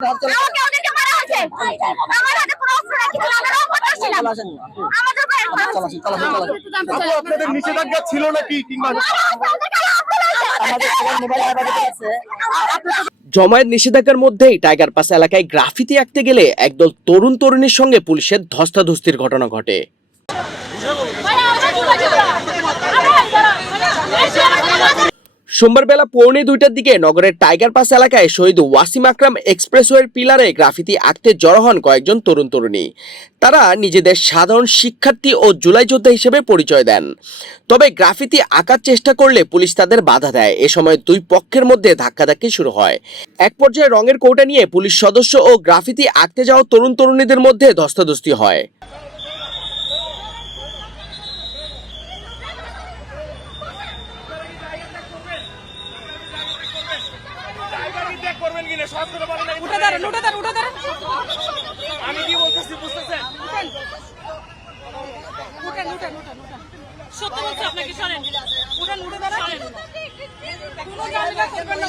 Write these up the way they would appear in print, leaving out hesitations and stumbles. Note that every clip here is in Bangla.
আমাকে ওদেরকে মারা হয়েছে। আমার হাতে কোনো অস্ত্র নাই, কিন্তু আমরা রক্ষা করছিলাম। আমাদের উপর আপনাদের নিষেধাজ্ঞা ছিল নাকি কিংবা জমায়েত নিষেধাজ্ঞার মধ্যেই টাইগার পাস এলাকায় গ্রাফিতি আঁকতে গেলে একদল তরুণ তরুণীর সঙ্গে পুলিশের ধস্তাধস্তির ঘটনা ঘটে। সোমবার বেলা 1:45টার দিকে নগরের টাইগার পাস এলাকায় শহীদ ওয়াসিম আকরাম এক্সপ্রেসওয়ের পিলারে গ্রাফিতি আঁকতে জড়ো হন কয়েকজন তরুণ তরুণী। তারা নিজেদের সাধারণ শিক্ষার্থী ও জুলাই যোদ্ধা হিসেবে পরিচয় দেন। তবে গ্রাফিতি আঁকার চেষ্টা করলে পুলিশ তাদের বাধা দেয়। এ সময় দুই পক্ষের মধ্যে ধাক্কাধাক্কি শুরু হয়। এক পর্যায়ে রঙের কৌটা নিয়ে পুলিশ সদস্য ও গ্রাফিতি আঁকতে যাওয়া তরুণ তরুণীদের মধ্যে ধস্তাধস্তি হয়। আমি কি বলতেছি বুঝতেছেন? সত্য বলছি আপনাকে, শোনেন উঠেন, উঠে দাঁড়ান। কোনো ঝামেলা করবেন না।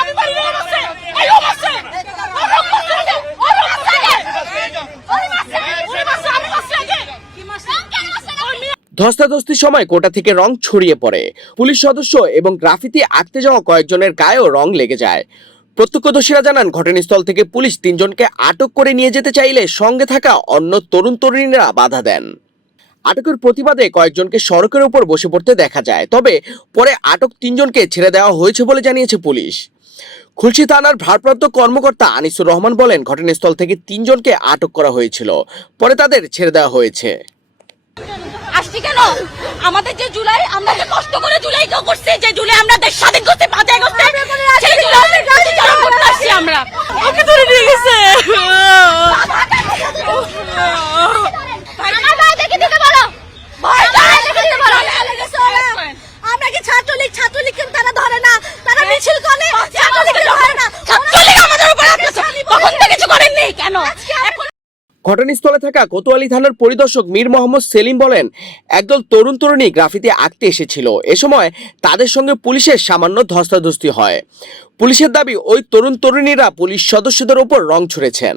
আমি পারি না বলছে, এই বলছে ধস্তাধস্তির সময় কোটা থেকে রং ছড়িয়ে পড়ে। পুলিশ সদস্য এবং গ্রাফিতি আঁকতে যাওয়া কয়েকজনের গায়েও রং লেগে যায়। প্রত্যক্ষদর্শীরা জানান, ঘটনাস্থল থেকে পুলিশ 3 জনকে আটক করে নিয়ে যেতে চাইলে সঙ্গে থাকা অন্য তরুণ তরুণীরা বাধা দেন। আটকের প্রতিবাদে কয়েকজনকে সড়কের উপর বসে পড়তে দেখা যায়। তবে পরে আটক 3 জনকে ছেড়ে দেওয়া হয়েছে বলে জানিয়েছে পুলিশ। খুলশী থানার ভারপ্রাপ্ত কর্মকর্তা আনিসুর রহমান বলেন, ঘটনাস্থল থেকে 3 জনকে আটক করা হয়েছিল, পরে তাদের ছেড়ে দেওয়া হয়েছে। আসছি কেন? আমাদের যে জুলাই, আমরা যে কষ্ট করে জুলাই করছি, যে জুলাই আমরা দেশ স্বাধীন করতে বাধা করতে, সেই জুলাই গাড়ি চালু করতে আসছি আমরা। আমাকে ধরে নিয়ে গেছে। আমার ভাই দেখে দিতে বলো, ভাই দেখে দিতে বলো। আমরা কি ছাত্রলীগ? ছাত্রলীগ কিন্তু তারা ধরে না, তারা মিছিল করে, ছাত্রলীগ ধরে না। ছাত্রলীগ আমাদের উপর কখন থেকে কিছু করেননি কেন? ঘটনাস্থলে থাকা কোতোয়ালি থানার পরিদর্শক মীর মোহাম্মদ সেলিম বলেন, একদল তরুণ তরুণী গ্রাফিতি আঁকতে এসেছিল। এ সময় তাদের সঙ্গে পুলিশের সামান্য ধস্তাধস্তি হয়। পুলিশের দাবি, ওই তরুণ তরুণীরা পুলিশ সদস্যদের উপর রং ছুড়েছেন।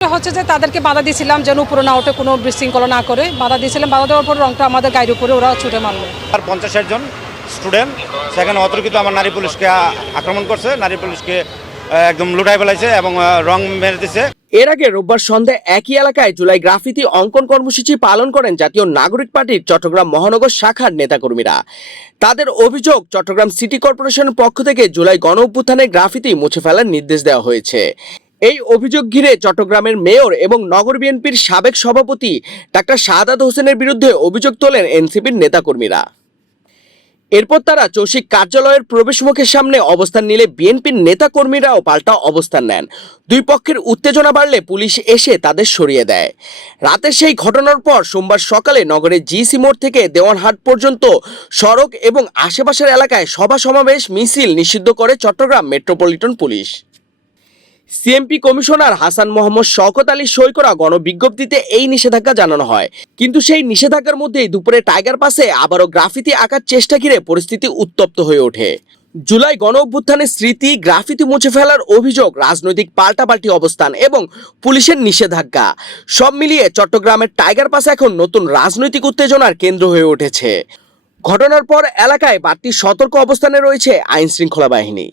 হচ্ছে যে তাদেরকে বাধা দিয়েছিলাম যেন উপরে না ওঠে, কোনো বিশৃঙ্খলা না করে বাধা দিয়েছিলাম। বাধা দেওয়ার পর রংটা আমাদের গায়ের উপরে ওরা ছুটে মারলো। আর 50-60 জন স্টুডেন্ট সেখানে অতর্কিত আমার নারী পুলিশকে আক্রমণ করছে, নারী পুলিশকে একদম লুটাই ফেলাইছে এবং রং মেরে দিছে। এর আগে রোববার সন্ধ্যায় একই এলাকায় জুলাই গ্রাফিতি অঙ্কন কর্মসূচি পালন করেন জাতীয় নাগরিক পার্টির চট্টগ্রাম মহানগর শাখার নেতাকর্মীরা। তাদের অভিযোগ, চট্টগ্রাম সিটি কর্পোরেশনের পক্ষ থেকে জুলাই গণ অভ্যুত্থানে গ্রাফিতি মুছে ফেলার নির্দেশ দেওয়া হয়েছে। এই অভিযোগ ঘিরে চট্টগ্রামের মেয়র এবং নগর বিএনপির সাবেক সভাপতি ডাক্তার শাহাদাত হোসেনের বিরুদ্ধে অভিযোগ তোলেন এনসিপির নেতাকর্মীরা। এরপর তারা চৌশিক কার্যালয়ের প্রবেশমুখের সামনে অবস্থান নিলে বিএনপির নেতাকর্মীরাও পাল্টা অবস্থান নেন। দুই পক্ষের উত্তেজনা বাড়লে পুলিশ এসে তাদের সরিয়ে দেয়। রাতের সেই ঘটনার পর সোমবার সকালে নগরের জিসি মোড় থেকে দেওয়ানহাট পর্যন্ত সড়ক এবং আশেপাশের এলাকায় সভা সমাবেশ মিছিল নিষিদ্ধ করে Chittagong metropolitan police. CMP commissioner Hasan Mohammad Shawkat Ali সই করা গণবিজ্ঞপ্তিতে এই নিষেধাজ্ঞা জানানো হয়। কিন্তু সেই নিষেধাজ্ঞার মধ্যেই দুপুরে টাইগার পাসে আবারও গ্রাফিতি আঁকার চেষ্টা ঘিরে পরিস্থিতি উত্তপ্ত হয়ে ওঠে। জুলাই গণ অভ্যুত্থানের স্মৃতি গ্রাফিতি মুছে ফেলার অভিযোগ, রাজনৈতিক পাল্টাপাল্টি অবস্থান এবং পুলিশের নিষেধাজ্ঞা সব মিলিয়ে চট্টগ্রামের টাইগার পাস এখন নতুন রাজনৈতিক উত্তেজনার কেন্দ্র হয়ে উঠেছে। ঘটনার পর এলাকায় বাড়তি সতর্ক অবস্থানে রয়েছে আইন শৃঙ্খলা বাহিনী।